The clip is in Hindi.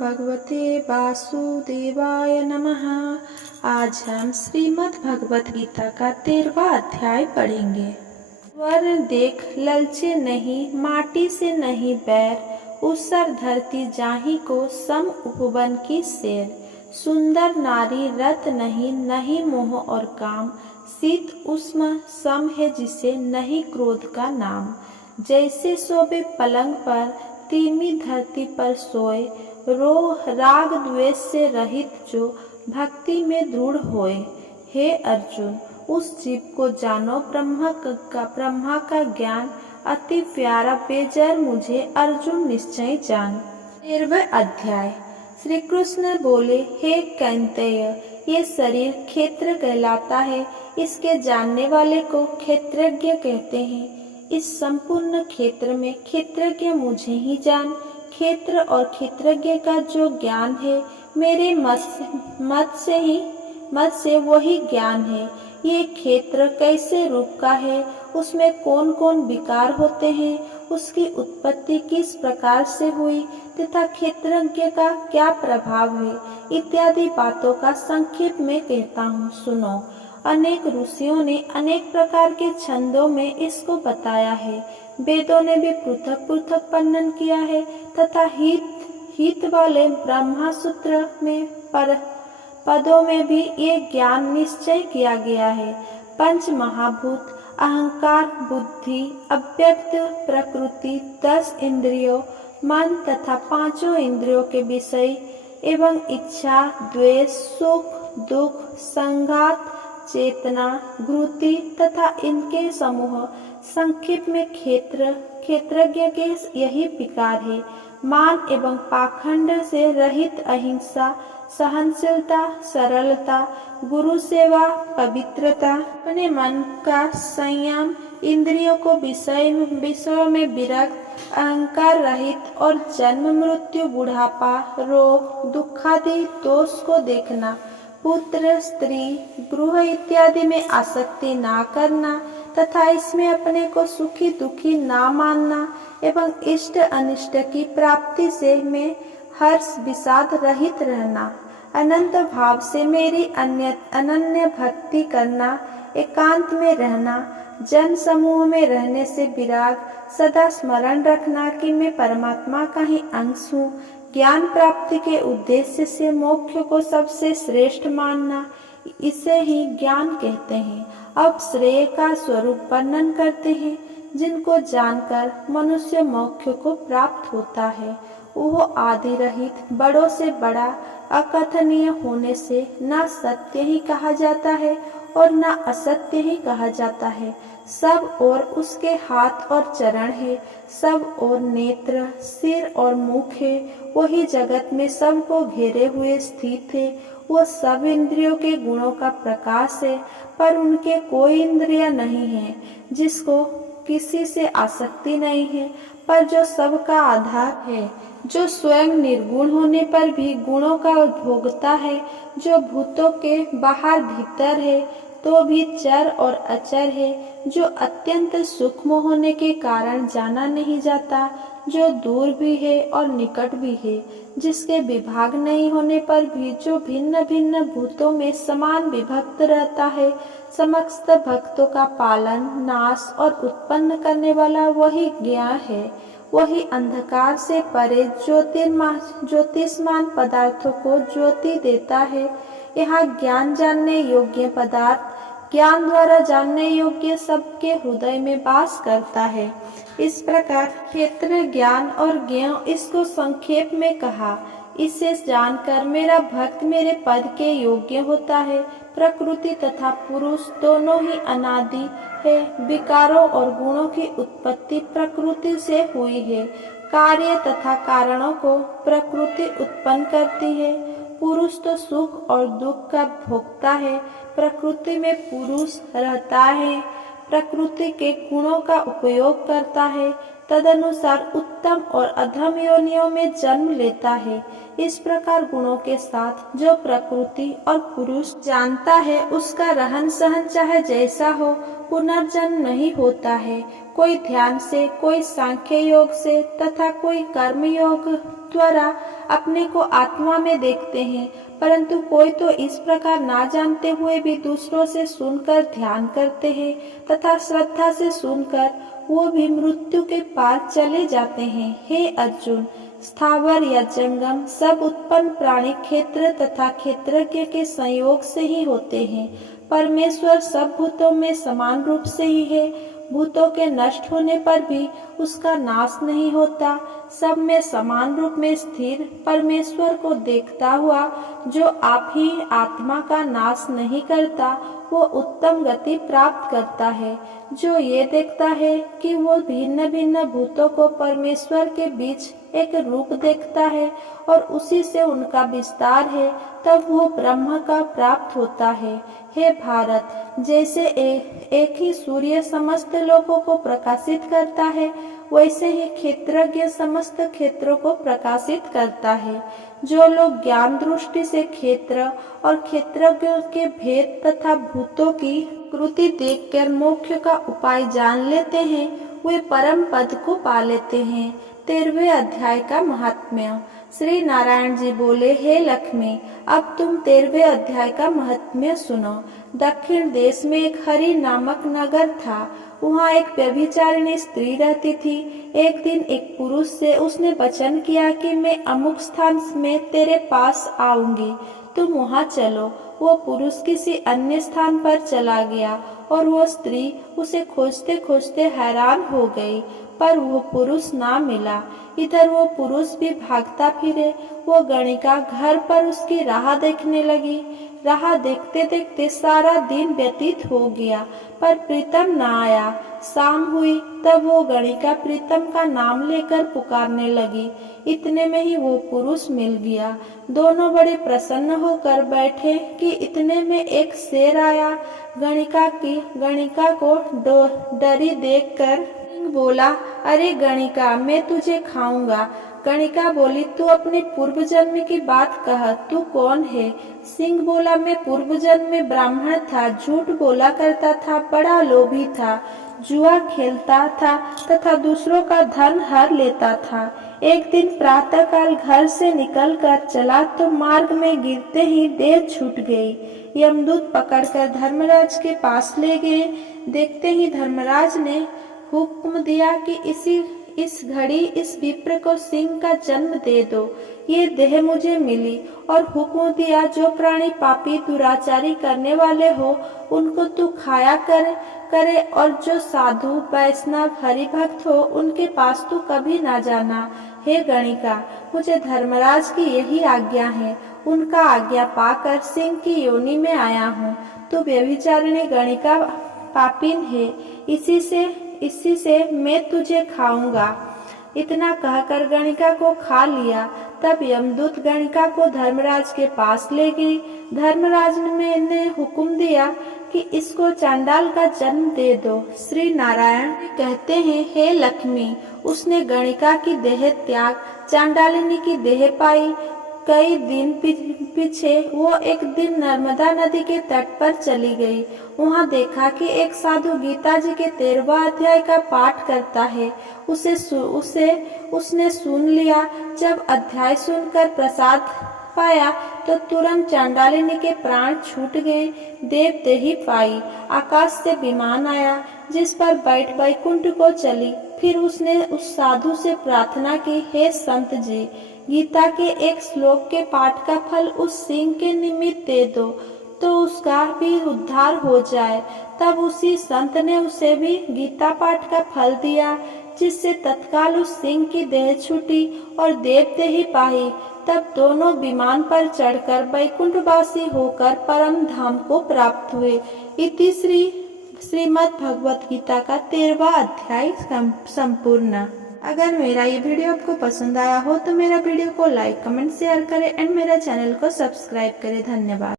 भगवते वासुदेवाय नमः। आज हम श्रीमद् भगवत गीता का 13वां अध्याय पढ़ेंगे। वर देख ललचे नहीं, माटी से नहीं बैर, उसर धरती जाहि को सम उपवन की शेर। सुंदर नारी रत नहीं, नहीं मोह और काम, शीत उष्ण सम है जिसे नहीं क्रोध का नाम। जैसे सोबे पलंग पर तीमी धरती पर सोए, रोह राग द्वेष से रहित जो भक्ति में दृढ़ होए। हे अर्जुन, उस जीव को जानो ब्रह्मा का ज्ञान, अति प्यारा बेजर मुझे अर्जुन निश्चय जान। 13वां अध्याय। श्री कृष्ण बोले, हे कैंतेय, ये शरीर क्षेत्र कहलाता है, इसके जानने वाले को क्षेत्रज्ञ कहते हैं। इस संपूर्ण क्षेत्र में क्षेत्रज्ञ मुझे ही जान। क्षेत्र और क्षेत्रज्ञ का जो ज्ञान है, मेरे मत से वही ज्ञान है। ये क्षेत्र कैसे रूप का है, उसमें कौन कौन विकार होते हैं, उसकी उत्पत्ति किस प्रकार से हुई तथा क्षेत्रज्ञ का क्या प्रभाव है, इत्यादि बातों का संक्षेप में कहता हूँ, सुनो। अनेक ऋषियों ने अनेक प्रकार के छंदों में इसको बताया है। वेदों ने भी पृथक पृथक वर्णन किया है तथा हित वाले ब्रह्मा सूत्र में पदों में भी ये ज्ञान निश्चय किया गया है। पंच महाभूत, अहंकार, बुद्धि, अव्यक्त प्रकृति, 10 इंद्रियों, मन तथा 5 इंद्रियों के विषय एवं इच्छा, द्वेष, सुख, दुख, संघात, चेतना, घृति तथा इनके समूह। संक्षेप में क्षेत्रज्ञ के यही विकार है। मान एवं पाखंड से रहित अहिंसा, सहनशीलता, सरलता, गुरु सेवा, पवित्रता, अपने मन का संयम, इंद्रियों को विषयों में विरक्त, अहंकार रहित और जन्म मृत्यु, बुढ़ापा, रोग, दुखादि दोष को देखना, पुत्र, स्त्री, गृह इत्यादि में आसक्ति ना करना तथा इसमें अपने को सुखी दुखी ना मानना एवं इष्ट अनिष्ट की प्राप्ति से में हर्ष विषाद रहित रहना, अनंत भाव से मेरी अनन्य भक्ति करना, एकांत में रहना, जन समूह में रहने से विराग, सदा स्मरण रखना कि मैं परमात्मा का ही अंश हूँ, ज्ञान प्राप्ति के उद्देश्य से मोक्ष को सबसे श्रेष्ठ मानना, इसे ही ज्ञान कहते हैं। अब श्रेय का स्वरूप वर्णन करते हैं। जिनको जानकर मनुष्य मोक्ष को प्राप्त होता है, वह आदि रहित, बड़ों से बड़ा, अकथनीय होने से न सत्य ही कहा जाता है और न असत्य ही कहा जाता है। सब और उसके हाथ और चरण है, सब और नेत्र, सिर और मुख है। वही जगत में सबको घेरे हुए स्थित है। वो सब इंद्रियों के गुणों का प्रकाश है, पर उनके कोई इंद्रिय नहीं है। जिसको किसी से आसक्ति नहीं है, पर जो सबका आधार है, जो स्वयं निर्गुण होने पर भी गुणों का भोगता है, जो भूतों के बाहर भीतर है तो भी चर और अचर है, जो अत्यंत सूक्ष्म होने के कारण जाना नहीं जाता, जो दूर भी है और निकट भी है, जिसके विभाग नहीं होने पर भी जो भिन्न भिन्न भूतों में समान विभक्त रहता है, समस्त भक्तों का पालन, नाश और उत्पन्न करने वाला वही ज्ञान है। वही अंधकार से परे ज्योतिष्मान पदार्थों को ज्योति देता है। यहाँ ज्ञान जानने योग्य पदार्थ ज्ञान द्वारा जानने योग्य सबके हृदय में वास करता है। इस प्रकार क्षेत्र, ज्ञान और ज्ञेय इसको संक्षेप में कहा। इसे जानकर मेरा भक्त मेरे पद के योग्य होता है। प्रकृति तथा पुरुष दोनों ही अनादि है। विकारों और गुणों की उत्पत्ति प्रकृति से हुई है। कार्य तथा कारणों को प्रकृति उत्पन्न करती है। पुरुष तो सुख और दुख का भोगता है। प्रकृति में पुरुष रहता है, प्रकृति के गुणों का उपयोग करता है, तदनुसार उत्तम और अधम योनियों में जन्म लेता है। इस प्रकार गुणों के साथ जो प्रकृति और पुरुष जानता है, उसका रहन सहन चाहे जैसा हो, पुनर्जन्म नहीं होता है। कोई ध्यान से, कोई सांख्य योग से तथा कोई कर्म योग द्वारा अपने को आत्मा में देखते हैं, परंतु कोई तो इस प्रकार ना जानते हुए भी दूसरों से सुनकर ध्यान करते हैं तथा श्रद्धा से सुनकर वो भी मृत्यु के पार चले जाते हैं। हे अर्जुन, स्थावर या जंगम सब उत्पन्न प्राणी क्षेत्र तथा क्षेत्रज्ञ के संयोग से ही होते हैं। परमेश्वर सब भूतों में समान रूप से ही है। भूतों के नष्ट होने पर भी उसका नाश नहीं होता। सब में समान रूप में स्थिर परमेश्वर को देखता हुआ जो आप ही आत्मा का नाश नहीं करता, वो उत्तम गति प्राप्त करता है। जो ये देखता है कि वो भिन्न भिन्न भूतों को परमेश्वर के बीच एक रूप देखता है और उसी से उनका विस्तार है, तब वो ब्रह्म का प्राप्त होता है। हे भारत, जैसे एक ही सूर्य समस्त लोगों को प्रकाशित करता है, वैसे ही क्षेत्रज्ञ समस्त क्षेत्रों को प्रकाशित करता है। जो लोग ज्ञान दृष्टि से क्षेत्र और क्षेत्रज्ञों के भेद तथा भूतों की कृति देखकर मोक्ष का उपाय जान लेते हैं, वे परम पद को पा लेते हैं। 13वें अध्याय का महात्म्य। श्री नारायण जी बोले, हे लक्ष्मी, अब तुम 13वें अध्याय का महात्म्य सुनो। दक्षिण देश में एक हरि नामक नगर था। वहाँ एक व्यभिचारिणी स्त्री रहती थी। एक दिन एक पुरुष से उसने वचन किया कि मैं अमुक स्थान में तेरे पास आऊंगी, तुम वहाँ चलो। वो पुरुष किसी अन्य स्थान पर चला गया और वो स्त्री उसे खोजते खोजते हैरान हो गई, पर वो पुरुष ना मिला। इधर वो पुरुष भी भागता फिरे। वो गणिका घर पर उसकी राह देखने लगी। राह देखते देखते सारा दिन व्यतीत हो गया, पर प्रीतम ना आया। शाम हुई तब वो गणिका प्रीतम का नाम लेकर पुकारने लगी। इतने में ही वो पुरुष मिल गया। दोनों बड़े प्रसन्न होकर बैठे कि इतने में एक शेर आया। गणिका को डरी देखकर सिंह बोला, अरे गणिका, मैं तुझे खाऊंगा। गणिका बोली, तू अपने पूर्व जन्म की बात कह, तू कौन है? सिंह बोला, मैं पूर्व जन्म में ब्राह्मण था, झूठ बोला करता था, बड़ा लोभी था, जुआ खेलता था तथा दूसरों का धन हर लेता था। एक दिन प्रातःकाल घर से निकलकर चला तो मार्ग में गिरते ही देह छूट गई। यमदूत पकड़कर धर्मराज के पास ले गए। देखते ही धर्मराज ने हुक्म दिया कि इस घड़ी इस विप्र को सिंह का जन्म दे दो। ये देह मुझे मिली और हुक्म दिया, जो प्राणी पापी दुराचारी करने वाले हो उनको तू खाया करे और जो साधु वैष्णव हरिभक्त हो उनके पास तू कभी ना जाना। हे गणिका, मुझे धर्मराज की यही आज्ञा है। उनका आज्ञा पाकर सिंह की योनि में आया हूँ। तो व्यभिचारिणी गणिका पापिन है, इसी से मैं तुझे खाऊंगा। इतना कहकर गणिका को खा लिया। तब यमदूत गणिका को धर्मराज के पास ले गई। धर्मराज ने हुक्म दिया कि इसको चांडाल का जन्म दे दो। श्री नारायण कहते हैं, हे लक्ष्मी, उसने गणिका की देह त्याग चांडालिनी की देह पाई। कई दिन पीछे वो एक दिन नर्मदा नदी के तट पर चली गई। वहाँ देखा कि एक साधु गीता जी के 13वां अध्याय का पाठ करता है। उसने सुन लिया। जब अध्याय सुनकर प्रसाद पाया तो तुरंत चांडालिनी के प्राण छूट गए। देवदेही पाई। आकाश से विमान आया जिस पर बैठ वैकुंठ को चली। फिर उसने उस साधु से प्रार्थना की, हे संत जी, गीता के एक श्लोक के पाठ का फल उस सिंह के निमित्त दे दो तो उसका भी उद्धार हो जाए। तब उसी संत ने उसे भी गीता पाठ का फल दिया, जिससे तत्काल उस सिंह की देह छूटी और देवदेही पाई। तब दोनों विमान पर चढ़कर वैकुंठवासी होकर परम धाम को प्राप्त हुए। इति श्रीमद् भगवत गीता का 13वां अध्याय संपूर्ण। अगर मेरा ये वीडियो आपको पसंद आया हो तो मेरा वीडियो को लाइक, कमेंट, शेयर करें एंड मेरा चैनल को सब्सक्राइब करें। धन्यवाद।